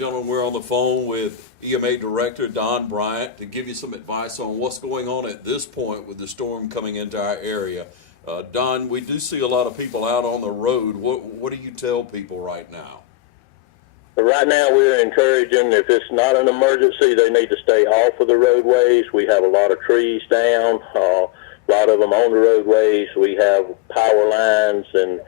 gentlemen, we're on the phone with EMA Director Don Bryant to give you some advice on what's going on at this point with the storm coming into our area. Don, we do see a lot of people out on the road. What do you tell people right now? But right now, we're encouraging, if it's not an emergency, they need to stay off of the roadways. We have a lot of trees down, a lot of them on the roadways. We have power lines, and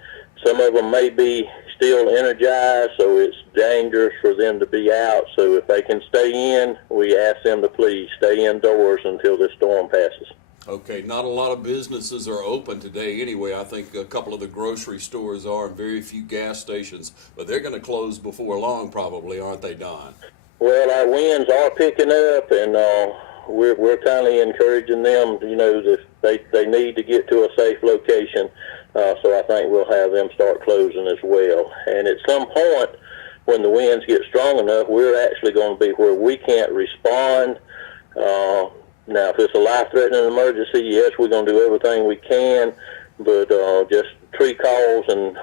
some of them may be still energized, so it's dangerous for them to be out. So if they can stay in, we ask them to please stay indoors until this storm passes. Okay, not a lot of businesses are open today anyway. I think a couple of the grocery stores are and very few gas stations, but they're going to close before long probably, aren't they, Don? Well, our winds are picking up, and we're kind of encouraging them, that they need to get to a safe location. So I think we'll have them start closing as well. And at some point, when the winds get strong enough, we're actually going to be where we can't respond. Now, if it's a life-threatening emergency, yes, we're going to do everything we can, but just tree calls and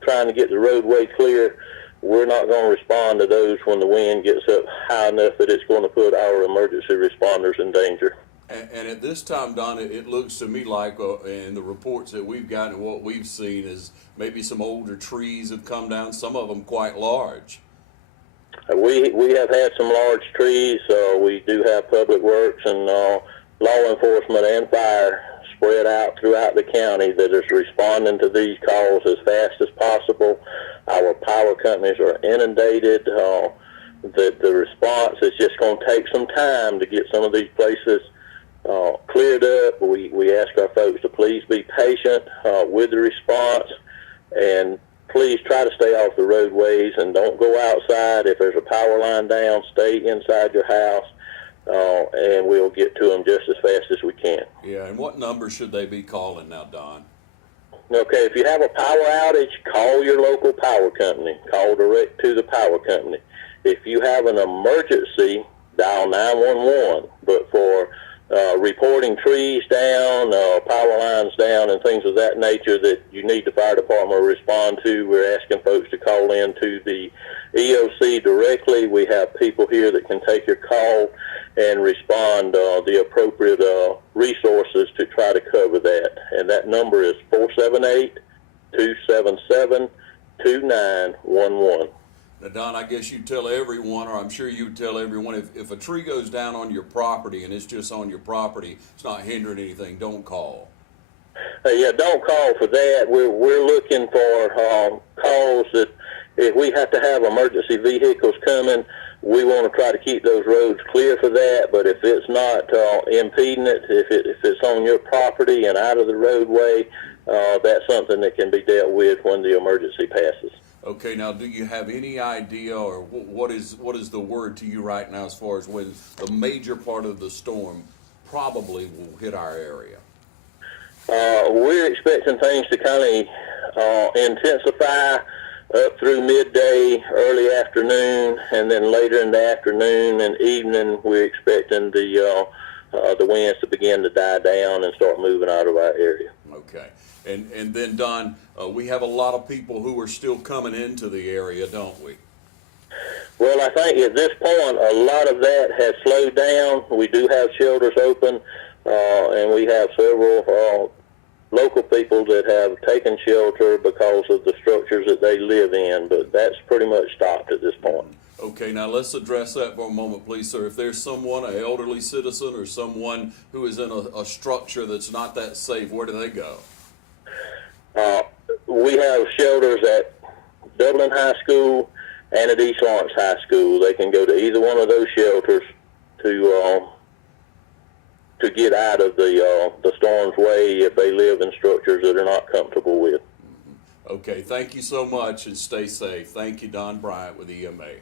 trying to get the roadway clear, we're not going to respond to those when the wind gets up high enough that it's going to put our emergency responders in danger. And at this time, Don, it looks to me like, in the reports that we've gotten and what we've seen, is maybe some older trees have come down, some of them quite large. We have had some large trees. We do have public works and law enforcement and fire spread out throughout the county that is responding to these calls as fast as possible. Our power companies are inundated. The response is just going to take some time to get some of these places cleared up. We ask our folks to please be patient with the response, and please try to stay off the roadways and don't go outside. If there's a power line down, stay inside your house, and we'll get to them just as fast as we can. Yeah, and what number should they be calling now, Don? Okay, if you have a power outage, call your local power company. Call direct to the power company. If you have an emergency, dial 911. But for reporting trees down, power lines down, and things of that nature that you need the fire department to respond to, we're asking folks to call in to the EOC directly. We have people here that can take your call and respond the appropriate resources to try to cover that. And that number is 478-277-2911. Now, Don, I guess you tell everyone, or I'm sure you would tell everyone, if a tree goes down on your property and it's just on your property, it's not hindering anything, don't call. Yeah, don't call for that. We're looking for calls that if we have to have emergency vehicles coming, we want to try to keep those roads clear for that. But if it's not impeding it, if it's on your property and out of the roadway, that's something that can be dealt with when the emergency passes. Okay, now do you have any idea, or what is the word to you right now as far as when the major part of the storm probably will hit our area? We're expecting things to kind of intensify up through midday, early afternoon, and then later in the afternoon and evening, we're expecting the winds to begin to die down and start moving out of our area. Okay. And then, Don, we have a lot of people who are still coming into the area, don't we? Well, I think at this point, a lot of that has slowed down. We do have shelters open, and we have several local people that have taken shelter because of the structures that they live in, but that's pretty much stopped at this point. Okay, now let's address that for a moment, please, sir. If there's someone, an elderly citizen or someone who is in a structure that's not that safe, where do they go? We have shelters at Dublin High School and at East Lawrence High School. They can go to either one of those shelters to get out of the storm's way if they live in structures that are not comfortable with. Okay, thank you so much and stay safe. Thank you, Don Bryant with EMA.